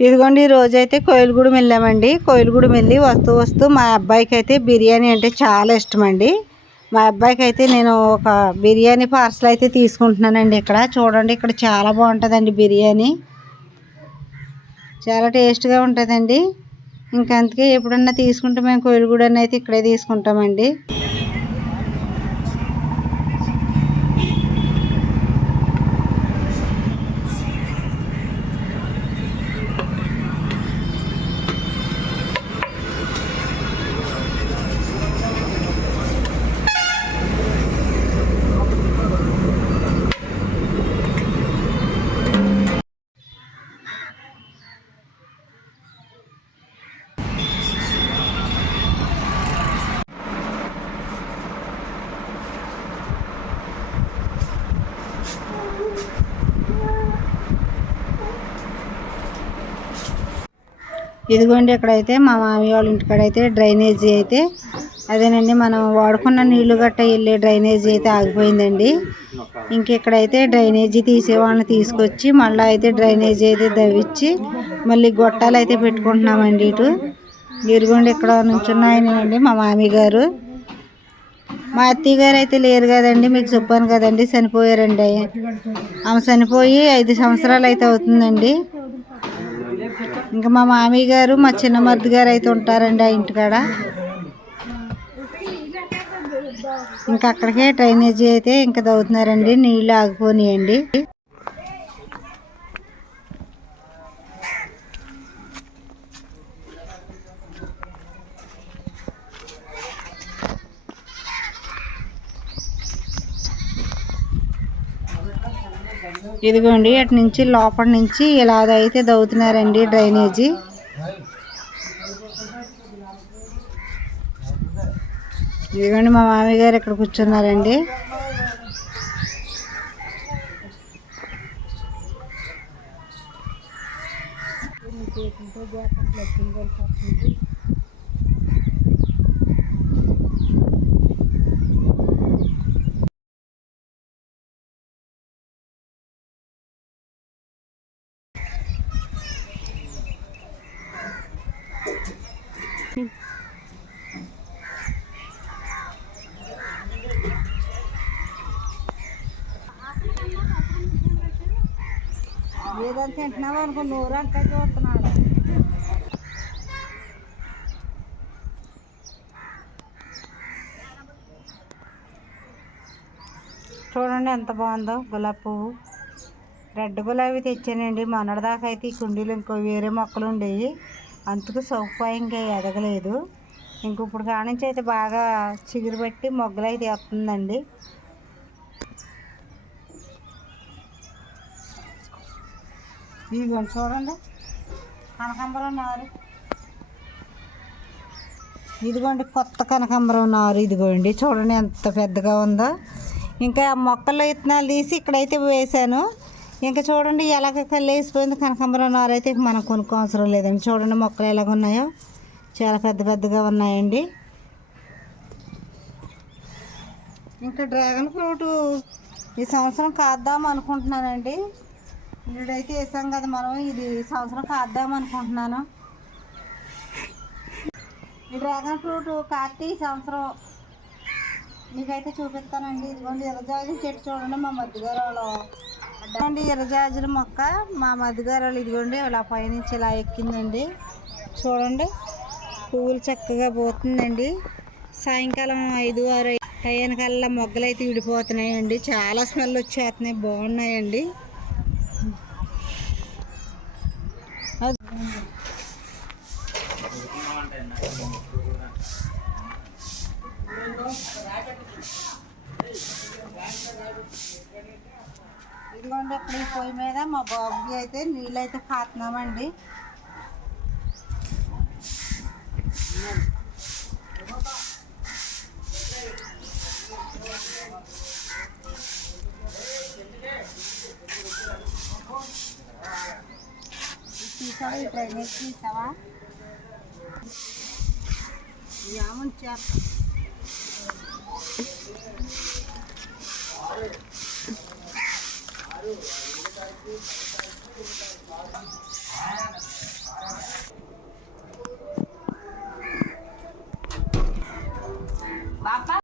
ఇదిగోండి ఈ రోజైతే కోయిలగూడెం వెళ్ళామండి. కోయిలగూడెం వెళ్ళి వస్తూ మా అబ్బాయికి అయితే బిర్యానీ అంటే చాలా ఇష్టం అండి. మా అబ్బాయికి అయితే నేను ఒక బిర్యానీ పార్సల్ అయితే తీసుకుంటున్నానండి. ఇక్కడ చూడండి, ఇక్కడ చాలా బాగుంటుందండి బిర్యానీ, చాలా టేస్ట్గా ఉంటుందండి. ఇంకా అందుకే ఎప్పుడన్నా తీసుకుంటే మేము కోయిలగూడెం అయితే ఇక్కడే తీసుకుంటామండి. ఇదిగోండి ఇక్కడైతే మా మామయ్య వాళ్ళ ఇంటికాడైతే డ్రైనేజీ అయితే అదేనండి, మనం వాడుకున్న నీళ్లు గట్ట వెళ్ళే డ్రైనేజీ అయితే ఆగిపోయిందండి. ఇంక ఇక్కడైతే డ్రైనేజీ తీసేవాళ్ళని తీసుకొచ్చి మళ్ళీ అయితే డ్రైనేజీ అయితే దవ్విచ్చి మళ్ళీ గొట్టాలు అయితే పెట్టుకుంటున్నామండి. ఇటు ఇదిగోండి ఇక్కడ నుంచున్నాయనండి మా మామయ్య గారు. మా అత్తయ్య గారు అయితే లేరు కదండి, మీకు చెప్పాను కదండి, చనిపోయారండి. ఆమె చనిపోయి 5 సంవత్సరాలు అయితే అవుతుందండి. ఇంకా మా మామయ్య గారు మా చిన్న మరిది గారు అయితే ఉంటారండి ఆ ఇంటికాడ. ఇంకా అక్కడికే డ్రైనేజీ అయితే ఇంకా దవ్వుతున్నారండి, నీళ్ళు ఆగిపోయినాయండి. ఇదిగోండి అటు నుంచి లోపల నుంచి ఇలాగైతే దవ్వుతున్నారండి డ్రైనేజీ. ఇదిగోండి మా మామయ్య గారు ఇక్కడ కూర్చున్నారండి. ఏదో తింటున్నావు అనుకో, నూరు అంతా చూస్తున్నాడు. చూడండి ఎంత బాగుందో గులాబీ పువ్వు. రెడ్ గులాబీ తెచ్చానండి. మొన్నటిదాకా అయితే ఈ కుండీలు ఇంకో వేరే మొక్కలు ఉండేవి, అందుకు సౌకర్యంగా ఎదగలేదు. ఇంక ఇప్పుడు కానించి అయితే బాగా చిగురు పెట్టి మొగ్గలు అయితే వస్తుందండి. ఇదిగోండి చూడండి కనకాంబరం నారు. ఇదిగోండి కొత్త కనకాంబరం నారు. ఇదిగోండి చూడండి ఎంత పెద్దగా ఉందో. ఇంకా మొక్కలు విత్తనాలు తీసి ఇక్కడైతే వేసాను. ఇంకా చూడండి ఎలాగ కల్లేసిపోయింది కనకాంబరం నారు అయితే మనం కొనుక్కోవసరం లేదండి. చూడండి మొక్కలు ఎలాగ ఉన్నాయో, చాలా పెద్ద పెద్దగా ఉన్నాయండి. ఇంకా డ్రాగన్ ఫ్రూట్ ఈ సంవత్సరం కాద్దాం అనుకుంటున్నానండి. ఇప్పుడైతే వేసాం కదా మనం, ఇది సంవత్సరం కాద్దాం అనుకుంటున్నాను. ఈ డ్రాగన్ ఫ్రూట్ కాస్తే ఈ సంవత్సరం మీకైతే చూపిస్తానండి. ఇదిగోండి ఎర్రజాజుల చెట్టు చూడండి మా మధ్యగారాలు అడ్డండి. ఎర్రజాజుల మొక్క మా మధ్యగారాలు ఇదిగోండి ఇలా పైనుంచి ఇలా ఎక్కిందండి. చూడండి పువ్వులు చక్కగా పోతుందండి. సాయంకాలం 5, 6 అయ్యానికల్లా మొగ్గలు అయితే విడిపోతున్నాయండి. చాలా స్మెల్ వచ్చేస్తున్నాయి, బాగున్నాయండి. ఇదిగోండి అక్కడ ఈ పొయ్యి మీద మా బాబుకి అయితే నీళ్ళు అయితే కాస్తున్నామండి. తీసావా ఈ డ్రైనేజ్ తీసావా? ఏమని చేస్తా పాప